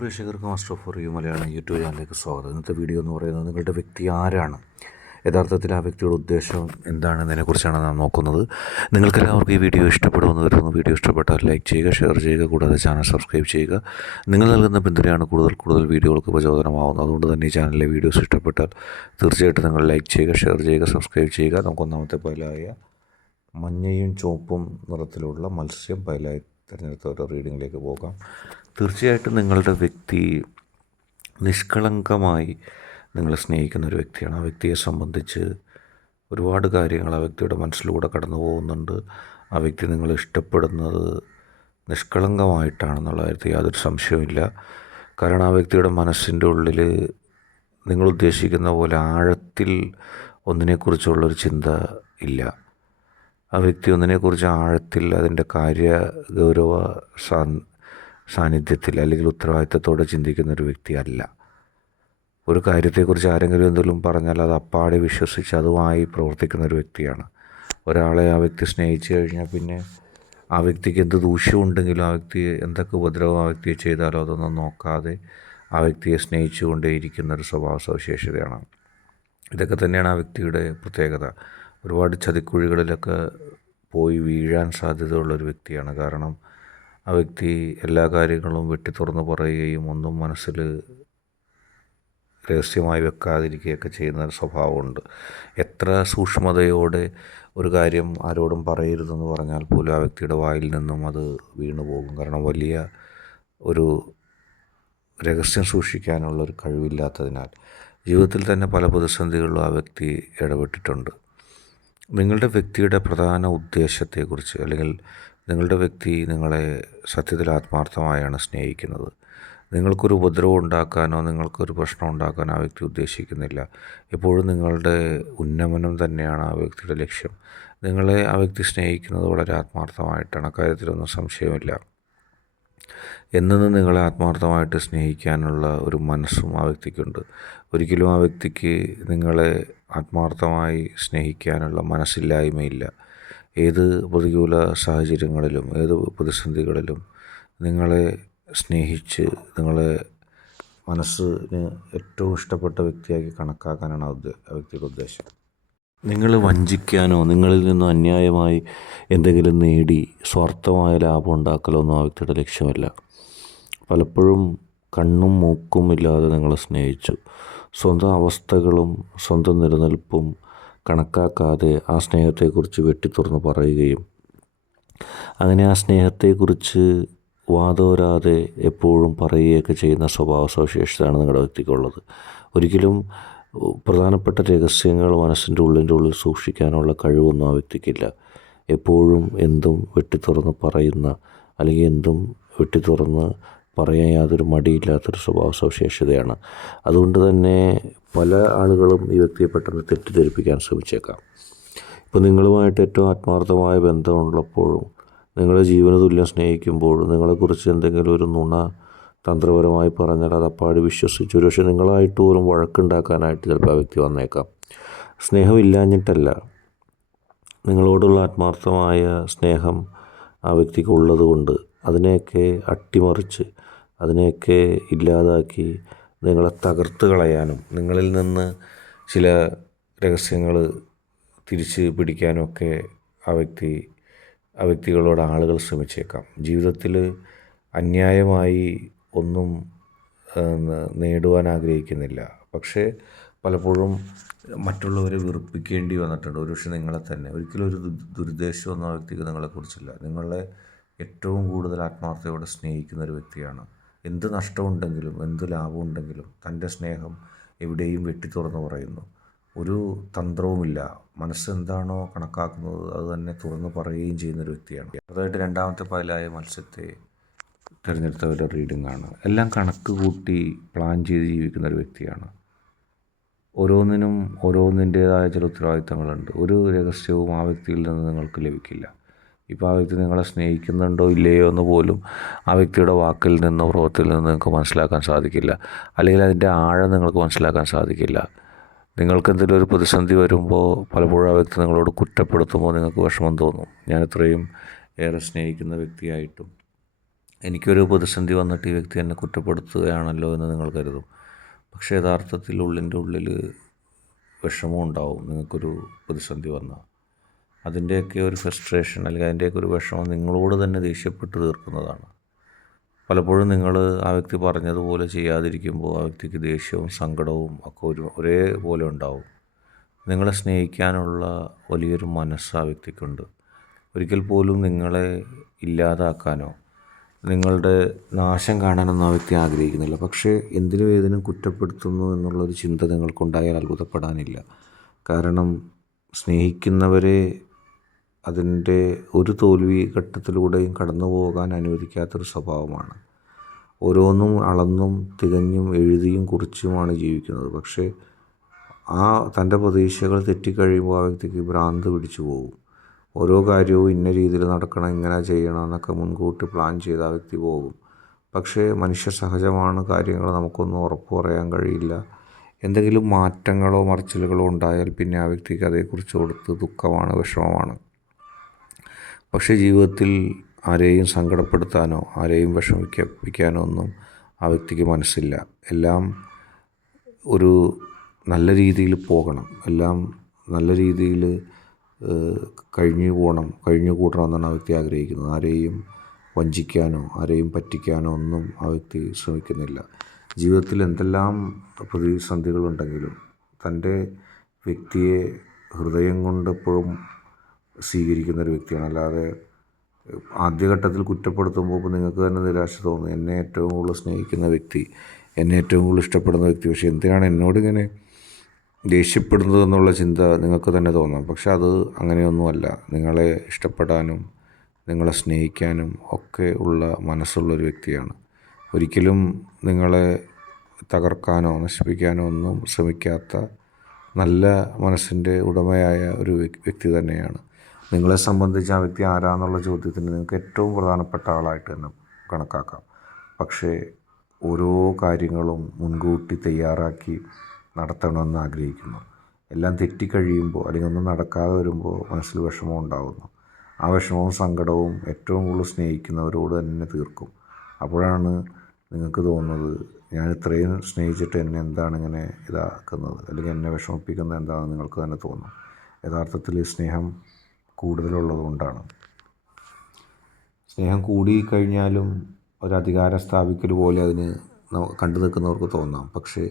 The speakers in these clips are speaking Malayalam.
പ്രേക്ഷകർക്ക് master for you Malayalam YouTube ചാനലിലേക്ക് സ്വാഗതം. ഇന്നത്തെ വീഡിയോ എന്ന് പറയുന്നത് നിങ്ങളുടെ വ്യക്തി ആരാണ്, യഥാർത്ഥത്തിൽ ആ വ്യക്തിയുടെ ഉദ്ദേശം എന്താണെന്നതിനെക്കുറിച്ചാണ് നാം നോക്കുന്നത്. നിങ്ങൾക്കെല്ലാവർക്കും ഈ വീഡിയോ ഇഷ്ടപ്പെടുമെന്ന് കരുതുന്നു. വീഡിയോ ഇഷ്ടപ്പെട്ടാൽ ലൈക്ക് ചെയ്യുക, ഷെയർ ചെയ്യുക, കൂടാതെ ചാനൽ സബ്സ്ക്രൈബ് ചെയ്യുക. നിങ്ങൾ നൽകുന്ന പിന്തുണയാണ് കൂടുതൽ വീഡിയോകൾക്ക് പ്രചോദനമാകുന്നത്. അതുകൊണ്ട് തന്നെ ഈ ചാനലിലെ വീഡിയോസ് ഇഷ്ടപ്പെട്ടാൽ തീർച്ചയായിട്ടും നിങ്ങൾ ലൈക്ക് ചെയ്യുക, ഷെയർ ചെയ്യുക, സബ്സ്ക്രൈബ് ചെയ്യുക. നമുക്ക് ഒന്നാമത്തെ പൈലായ മഞ്ഞയും ചുവപ്പും നിറത്തിലുള്ള മത്സ്യം പൈലായി തിരഞ്ഞെടുത്ത ഒരു റീഡിങ്ങിലേക്ക് പോകാം. തീർച്ചയായിട്ടും നിങ്ങളുടെ വ്യക്തി നിഷ്കളങ്കമായി നിങ്ങൾ സ്നേഹിക്കുന്ന ഒരു വ്യക്തിയാണ്. ആ വ്യക്തിയെ സംബന്ധിച്ച് ഒരുപാട് കാര്യങ്ങൾ ആ വ്യക്തിയുടെ മനസ്സിലൂടെ കടന്നു പോകുന്നുണ്ട്. ആ വ്യക്തി നിങ്ങൾ ഇഷ്ടപ്പെടുന്നത് നിഷ്കളങ്കമായിട്ടാണെന്നുള്ള കാര്യത്തിൽ യാതൊരു സംശയവുമില്ല. കാരണം ആ വ്യക്തിയുടെ മനസ്സിൻ്റെ ഉള്ളിൽ നിങ്ങൾ ഉദ്ദേശിക്കുന്ന പോലെ ആഴത്തിൽ ഒന്നിനെക്കുറിച്ചുള്ളൊരു ചിന്ത ഇല്ല. ആ വ്യക്തി ഒന്നിനെക്കുറിച്ച് ആഴത്തിൽ അതിൻ്റെ ഗൗരവ സാന്നിധ്യത്തിൽ അല്ലെങ്കിൽ ഉത്തരവാദിത്തത്തോടെ ചിന്തിക്കുന്നൊരു വ്യക്തിയല്ല. ഒരു കാര്യത്തെക്കുറിച്ച് ആരെങ്കിലും എന്തെങ്കിലും പറഞ്ഞാൽ അത് അപ്പാടെ വിശ്വസിച്ച് അതുമായി പ്രവർത്തിക്കുന്ന ഒരു വ്യക്തിയാണ്. ഒരാളെ ആ വ്യക്തി സ്നേഹിച്ചു കഴിഞ്ഞാൽ പിന്നെ ആ വ്യക്തിക്ക് എന്ത് ദൂഷ്യമുണ്ടെങ്കിലും ആ വ്യക്തി എന്തൊക്കെ ഉപദ്രവം ആ വ്യക്തിയെ ചെയ്താലോ അതൊന്നും നോക്കാതെ ആ വ്യക്തിയെ സ്നേഹിച്ചു കൊണ്ടേയിരിക്കുന്ന ഒരു സ്വഭാവ സവിശേഷതയാണ്. ഇതൊക്കെ തന്നെയാണ് ആ വ്യക്തിയുടെ പ്രത്യേകത. ഒരുപാട് ചതിക്കുഴികളിലൊക്കെ പോയി വീഴാൻ സാധ്യതയുള്ളൊരു വ്യക്തിയാണ്. കാരണം ആ വ്യക്തി എല്ലാ കാര്യങ്ങളും വെട്ടി തുറന്ന് പറയുകയും ഒന്നും മനസ്സിൽ രഹസ്യമായി വെക്കാതിരിക്കുകയൊക്കെ ചെയ്യുന്ന ഒരു സ്വഭാവമുണ്ട്. എത്ര സൂക്ഷ്മതയോടെ ഒരു കാര്യം ആരോടും പറയരുതെന്ന് പറഞ്ഞാൽ പോലും ആ വ്യക്തിയുടെ വായിൽ നിന്നും അത് വീണു പോകും. കാരണം വലിയ ഒരു രഹസ്യം സൂക്ഷിക്കാനുള്ളൊരു കഴിവില്ലാത്തതിനാൽ ജീവിതത്തിൽ തന്നെ പല പ്രതിസന്ധികളിലും ആ വ്യക്തി ഇടപെട്ടിട്ടുണ്ട്. നിങ്ങളുടെ വ്യക്തിയുടെ പ്രധാന ഉദ്ദേശത്തെക്കുറിച്ച്, അല്ലെങ്കിൽ നിങ്ങളുടെ വ്യക്തി നിങ്ങളെ സത്യത്തിൽ ആത്മാർത്ഥമായാണ് സ്നേഹിക്കുന്നത്. നിങ്ങൾക്കൊരു ഉപദ്രവം ഉണ്ടാക്കാനോ നിങ്ങൾക്കൊരു പ്രശ്നം ഉണ്ടാക്കാനോ ആ വ്യക്തി ഉദ്ദേശിക്കുന്നില്ല. എപ്പോഴും നിങ്ങളുടെ ഉന്നമനം തന്നെയാണ് ആ വ്യക്തിയുടെ ലക്ഷ്യം. നിങ്ങളെ ആ വ്യക്തി സ്നേഹിക്കുന്നത് വളരെ ആത്മാർത്ഥമായിട്ടാണ്. അക്കാര്യത്തിലൊന്നും സംശയമില്ല. എന്നും നിങ്ങളെ ആത്മാർത്ഥമായിട്ട് സ്നേഹിക്കാനുള്ള ഒരു മനസ്സും ആ വ്യക്തിക്കുണ്ട്. ഒരിക്കലും ആ വ്യക്തിക്ക് നിങ്ങളെ ആത്മാർത്ഥമായി സ്നേഹിക്കാനുള്ള മനസ്സില്ലായ്മയില്ല. ഏത് പ്രതികൂല സാഹചര്യങ്ങളിലും ഏത് പ്രതിസന്ധികളിലും നിങ്ങളെ സ്നേഹിച്ച് നിങ്ങളെ മനസ്സിന് ഏറ്റവും ഇഷ്ടപ്പെട്ട വ്യക്തിയാക്കി കണക്കാക്കാനാണ് ആ വ്യക്തിയുടെ ഉദ്ദേശം. നിങ്ങൾ വഞ്ചിക്കാനോ നിങ്ങളിൽ നിന്നും അന്യായമായി എന്തെങ്കിലും നേടി സ്വാർത്ഥമായ ലാഭം ഉണ്ടാക്കലോ ഒന്നും ആ വ്യക്തിയുടെ ലക്ഷ്യമല്ല. പലപ്പോഴും കണ്ണും മൂക്കും ഇല്ലാതെ നിങ്ങളെ സ്നേഹിച്ചു. സ്വന്തം അവസ്ഥകളും സ്വന്തം നിലനിൽപ്പും കണക്കാക്കാതെ ആ സ്നേഹത്തെക്കുറിച്ച് വെട്ടിത്തുറന്ന് പറയുകയും അങ്ങനെ ആ സ്നേഹത്തെക്കുറിച്ച് വാതോരാതെ എപ്പോഴും പറയുകയൊക്കെ ചെയ്യുന്ന സ്വഭാവ സവിശേഷതയാണ് നിങ്ങളുടെ വ്യക്തിക്കുള്ളത്. ഒരിക്കലും പ്രധാനപ്പെട്ട രഹസ്യങ്ങൾ മനസ്സിൻ്റെ ഉള്ളിൽ സൂക്ഷിക്കാനുള്ള കഴിവൊന്നും ആ വ്യക്തിക്കില്ല. എപ്പോഴും എന്തും വെട്ടിത്തുറന്ന് പറയുന്ന, അല്ലെങ്കിൽ എന്തും വെട്ടിത്തുറന്ന് പറയാൻ യാതൊരു മടിയില്ലാത്തൊരു സ്വഭാവ സവിശേഷതയാണ്. അതുകൊണ്ട് തന്നെ പല ആളുകളും ഈ വ്യക്തിയെ പെട്ടെന്ന് തെറ്റിദ്ധരിപ്പിക്കാൻ ശ്രമിച്ചേക്കാം. ഇപ്പോൾ നിങ്ങളുമായിട്ട് ഏറ്റവും ആത്മാർത്ഥമായ ബന്ധമുള്ളപ്പോഴും നിങ്ങളെ ജീവന തുല്യം സ്നേഹിക്കുമ്പോഴും നിങ്ങളെക്കുറിച്ച് എന്തെങ്കിലും ഒരു നുണ തന്ത്രപരമായി പറഞ്ഞാൽ അത് അപ്പാടി വിശ്വസിച്ച് ഒരുപക്ഷെ നിങ്ങളായിട്ട് പോലും വഴക്കുണ്ടാക്കാനായിട്ട് ചിലപ്പോൾ ആ വ്യക്തി വന്നേക്കാം. സ്നേഹമില്ലാഞ്ഞിട്ടല്ല, നിങ്ങളോടുള്ള ആത്മാർത്ഥമായ സ്നേഹം ആ വ്യക്തിക്ക് ഉള്ളത് കൊണ്ട് അതിനെയൊക്കെ അട്ടിമറിച്ച് അതിനെയൊക്കെ ഇല്ലാതാക്കി നിങ്ങളെ തകർത്ത് കളയാനും നിങ്ങളിൽ നിന്ന് ചില രഹസ്യങ്ങൾ തിരിച്ച് പിടിക്കാനുമൊക്കെ ആ വ്യക്തികളോട് ആളുകൾ ശ്രമിച്ചേക്കാം. ജീവിതത്തിൽ അന്യായമായി ഒന്നും നേടുവാൻ ആഗ്രഹിക്കുന്നില്ല. പക്ഷേ പലപ്പോഴും മറ്റുള്ളവരെ വെറുപ്പിക്കേണ്ടി വന്നിട്ടുണ്ട്. ഒരുപക്ഷെ നിങ്ങളെ തന്നെ. ഒരിക്കലും ഒരു ദുരുദ്ദേശമൊന്നും ആ വ്യക്തിക്ക് നിങ്ങളെക്കുറിച്ചില്ല. നിങ്ങളെ ഏറ്റവും കൂടുതൽ ആത്മാർത്ഥതയോടെ സ്നേഹിക്കുന്ന ഒരു വ്യക്തിയാണ്. എന്ത് നഷ്ടമുണ്ടെങ്കിലും എന്ത് ലാഭമുണ്ടെങ്കിലും തൻ്റെ സ്നേഹം എവിടെയും വെട്ടിത്തുറന്ന് പറയുന്നു. ഒരു തന്ത്രവുമില്ല. മനസ്സെന്താണോ കണക്കാക്കുന്നത് അത് തന്നെ തുറന്ന് പറയുകയും ചെയ്യുന്നൊരു വ്യക്തിയാണ്. അതായിട്ട് രണ്ടാമത്തെ പൈലായ മത്സ്യത്തെ തിരഞ്ഞെടുത്തവരുടെ റീഡിങ്ങാണ്. എല്ലാം കണക്ക് കൂട്ടി പ്ലാൻ ചെയ്ത് ജീവിക്കുന്ന ഒരു വ്യക്തിയാണ്. ഓരോന്നിനും ഓരോന്നിൻ്റേതായ ചില ഉത്തരവാദിത്തങ്ങളുണ്ട്. ഒരു രഹസ്യവും ആ വ്യക്തിയിൽ നിന്ന് നിങ്ങൾക്ക് ലഭിക്കില്ല. ഇപ്പോൾ ആ വ്യക്തി നിങ്ങളെ സ്നേഹിക്കുന്നുണ്ടോ ഇല്ലയോ എന്ന് പോലും ആ വ്യക്തിയുടെ വാക്കിൽ നിന്നോ പ്രവൃത്തിയിൽ നിന്നോ നിങ്ങൾക്ക് മനസ്സിലാക്കാൻ സാധിക്കില്ല. അല്ലെങ്കിൽ അതിൻ്റെ ആഴം നിങ്ങൾക്ക് മനസ്സിലാക്കാൻ സാധിക്കില്ല. നിങ്ങൾക്ക് എന്തെങ്കിലും ഒരു പ്രതിസന്ധി വരുമ്പോൾ പലപ്പോഴും ആ വ്യക്തി നിങ്ങളോട് കുറ്റപ്പെടുത്തുമ്പോൾ നിങ്ങൾക്ക് വിഷമം തോന്നും. ഞാൻ ഇത്രയും ഏറെ സ്നേഹിക്കുന്ന വ്യക്തിയായിട്ടും എനിക്കൊരു പ്രതിസന്ധി വന്നിട്ട് ഈ വ്യക്തി എന്നെ കുറ്റപ്പെടുത്തുകയാണല്ലോ എന്ന് നിങ്ങൾ കരുതും. പക്ഷേ യഥാർത്ഥത്തിൽ ഉള്ളിൻ്റെ ഉള്ളിൽ വിഷമം ഉണ്ടാവും. നിങ്ങൾക്കൊരു പ്രതിസന്ധി വന്നാൽ അതിൻ്റെയൊക്കെ ഒരു ഫ്രസ്ട്രേഷൻ അല്ലെങ്കിൽ അതിൻ്റെയൊക്കെ ഒരു വിഷമം നിങ്ങളോട് തന്നെ ദേഷ്യപ്പെട്ട് തീർക്കുന്നതാണ്. പലപ്പോഴും നിങ്ങൾ ആ വ്യക്തി പറഞ്ഞതുപോലെ ചെയ്യാതിരിക്കുമ്പോൾ ആ വ്യക്തിക്ക് ദേഷ്യവും സങ്കടവും ഒക്കെ ഒരേപോലെ ഉണ്ടാവും. നിങ്ങളെ സ്നേഹിക്കാനുള്ള വലിയൊരു മനസ്സ് ആ വ്യക്തിക്കുണ്ട്. ഒരിക്കൽ പോലും നിങ്ങളെ ഇല്ലാതാക്കാനോ നിങ്ങളുടെ നാശം കാണാനൊന്നും ആ വ്യക്തി ആഗ്രഹിക്കുന്നില്ല. പക്ഷേ എന്തിനും ഏതിനും കുറ്റപ്പെടുത്തുന്നു എന്നുള്ളൊരു ചിന്ത നിങ്ങൾക്കുണ്ടായാൽ അത്ഭുതപ്പെടാനില്ല. കാരണം സ്നേഹിക്കുന്നവരെ അതിൻ്റെ ഒരു തോൽവി ഘട്ടത്തിലൂടെയും കടന്നു പോകാൻ അനുവദിക്കാത്തൊരു സ്വഭാവമാണ്. ഓരോന്നും അളന്നും തികഞ്ഞും എഴുതിയും കുറിച്ചുമാണ് ജീവിക്കുന്നത്. പക്ഷേ ആ തൻ്റെ പ്രതീക്ഷകൾ തെറ്റിക്കഴിയുമ്പോൾ ആ വ്യക്തിക്ക് ഭ്രാന്ത് പിടിച്ചു പോകും. ഓരോ കാര്യവും ഇന്ന രീതിയിൽ നടക്കണം, ഇങ്ങനെ ചെയ്യണം എന്നൊക്കെ മുൻകൂട്ടി പ്ലാൻ ചെയ്ത് ആ വ്യക്തി പോകും. പക്ഷേ മനുഷ്യ സഹജമാണ്, കാര്യങ്ങൾ നമുക്കൊന്നും ഉറപ്പ് പറയാൻ കഴിയില്ല. എന്തെങ്കിലും മാറ്റങ്ങളോ മറിച്ചിലുകളോ ഉണ്ടായാൽ പിന്നെ ആ വ്യക്തിക്ക് അതേക്കുറിച്ച് കൊടുത്ത് ദുഃഖമാണ്, വിഷമമാണ്. പക്ഷേ ജീവിതത്തിൽ ആരെയും സങ്കടപ്പെടുത്താനോ ആരെയും വിഷമിപ്പിക്കാനോ ഒന്നും ആ വ്യക്തിക്ക് മനസ്സില്ല. എല്ലാം ഒരു നല്ല രീതിയിൽ പോകണം, എല്ലാം നല്ല രീതിയിൽ കഴിഞ്ഞു കൂടണം എന്നാണ് ആ വ്യക്തി ആഗ്രഹിക്കുന്നത്. ആരെയും വഞ്ചിക്കാനോ ആരെയും പറ്റിക്കാനോ ഒന്നും ആ വ്യക്തി ശ്രമിക്കുന്നില്ല. ജീവിതത്തിൽ എന്തെല്ലാം പ്രതിസന്ധികളുണ്ടെങ്കിലും തൻ്റെ വ്യക്തിയെ ഹൃദയം കൊണ്ടെപ്പോഴും സ്വീകരിക്കുന്നൊരു വ്യക്തിയാണ്. അല്ലാതെ ആദ്യഘട്ടത്തിൽ കുറ്റപ്പെടുത്തുമ്പോൾ ഇപ്പോൾ നിങ്ങൾക്ക് തന്നെ നിരാശ തോന്നും. എന്നെ ഏറ്റവും കൂടുതൽ സ്നേഹിക്കുന്ന വ്യക്തി, എന്നെ ഏറ്റവും കൂടുതൽ ഇഷ്ടപ്പെടുന്ന വ്യക്തി, പക്ഷേ എന്തിനാണ് എന്നോടിങ്ങനെ ദേഷ്യപ്പെടുന്നത് എന്നുള്ള ചിന്ത നിങ്ങൾക്ക് തന്നെ തോന്നാം. പക്ഷെ അത് അങ്ങനെയൊന്നുമല്ല. നിങ്ങളെ ഇഷ്ടപ്പെടാനും നിങ്ങളെ സ്നേഹിക്കാനും ഒക്കെ ഉള്ള മനസ്സുള്ളൊരു വ്യക്തിയാണ്. ഒരിക്കലും നിങ്ങളെ തകർക്കാനോ നശിപ്പിക്കാനോ ഒന്നും ശ്രമിക്കാത്ത നല്ല മനസ്സിൻ്റെ ഉടമയായ ഒരു വ്യക്തി തന്നെയാണ്. നിങ്ങളെ സംബന്ധിച്ച് ആ വ്യക്തി ആരാന്നുള്ള ചോദ്യത്തിന് നിങ്ങൾക്ക് ഏറ്റവും പ്രധാനപ്പെട്ട ആളായിട്ട് തന്നെ കണക്കാക്കാം. പക്ഷേ ഓരോ കാര്യങ്ങളും മുൻകൂട്ടി തയ്യാറാക്കി നടത്തണമെന്ന് ആഗ്രഹിക്കുന്നു. എല്ലാം തെറ്റിക്കഴിയുമ്പോൾ അല്ലെങ്കിൽ ഒന്നും നടക്കാതെ വരുമ്പോൾ മനസ്സിൽ വിഷമം ഉണ്ടാകുന്നു. ആ വിഷമവും സങ്കടവും ഏറ്റവും കൂടുതൽ സ്നേഹിക്കുന്നവരോട് തന്നെ തീർക്കും. അപ്പോഴാണ് നിങ്ങൾക്ക് തോന്നുന്നത്, ഞാൻ ഇത്രയും സ്നേഹിച്ചിട്ട് എന്നെ എന്താണ് ഇങ്ങനെ ഇതാക്കുന്നത്, അല്ലെങ്കിൽ എന്നെ വിഷമിപ്പിക്കുന്നത് എന്താണെന്ന് നിങ്ങൾക്ക് തന്നെ തോന്നും. യഥാർത്ഥത്തിൽ സ്നേഹം കൂടുതലുള്ളത് കൊണ്ടാണ്. സ്നേഹം കൂടിക്കഴിഞ്ഞാലും ഒരധികാരം സ്ഥാപിക്കൽ പോലെ അതിന് കണ്ടു നിൽക്കുന്നവർക്ക് തോന്നാം. പക്ഷേ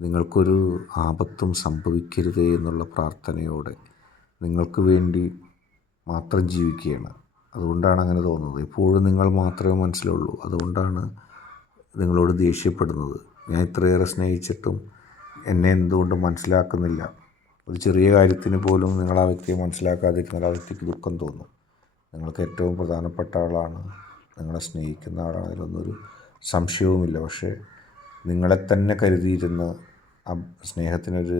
നിങ്ങൾക്കൊരു ആപത്തും സംഭവിക്കരുതേ എന്നുള്ള പ്രാർത്ഥനയോടെ നിങ്ങൾക്ക് വേണ്ടി മാത്രം ജീവിക്കുകയാണ്. അതുകൊണ്ടാണ് അങ്ങനെ തോന്നുന്നത്. എപ്പോഴും നിങ്ങൾ മാത്രമേ മനസ്സിലുള്ളൂ. അതുകൊണ്ടാണ് നിങ്ങളോട് ദേഷ്യപ്പെടുന്നത്. ഞാൻ ഇത്രയേറെ സ്നേഹിച്ചിട്ടും എന്നെ എന്തുകൊണ്ട് മനസ്സിലാക്കുന്നില്ല. ഒരു ചെറിയ കാര്യത്തിന് പോലും നിങ്ങൾ ആ വ്യക്തിയെ മനസ്സിലാക്കാതിരിക്കുന്ന ആ വ്യക്തിക്ക് ദുഃഖം തോന്നും. നിങ്ങൾക്ക് ഏറ്റവും പ്രധാനപ്പെട്ട ആളാണ്, നിങ്ങളെ സ്നേഹിക്കുന്ന ആളാണ്, അതിലൊന്നൊരു സംശയവുമില്ല. പക്ഷേ നിങ്ങളെ തന്നെ കരുതിയിരുന്ന ആ സ്നേഹത്തിനൊരു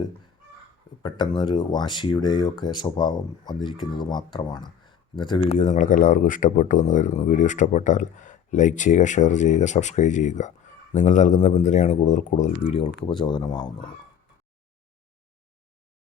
പെട്ടെന്നൊരു വാശിയുടെയോ ഒക്കെ സ്വഭാവം വന്നിരിക്കുന്നത് മാത്രമാണ്. ഇന്നത്തെ വീഡിയോ നിങ്ങൾക്ക് എല്ലാവർക്കും ഇഷ്ടപ്പെട്ടു എന്ന് കരുതുന്നു. വീഡിയോ ഇഷ്ടപ്പെട്ടാൽ ലൈക്ക് ചെയ്യുക, ഷെയർ ചെയ്യുക, സബ്സ്ക്രൈബ് ചെയ്യുക. നിങ്ങൾ നൽകുന്ന പിന്തുണയാണ് കൂടുതൽ വീഡിയോകൾക്ക് പ്രചോദനമാവുന്നത്.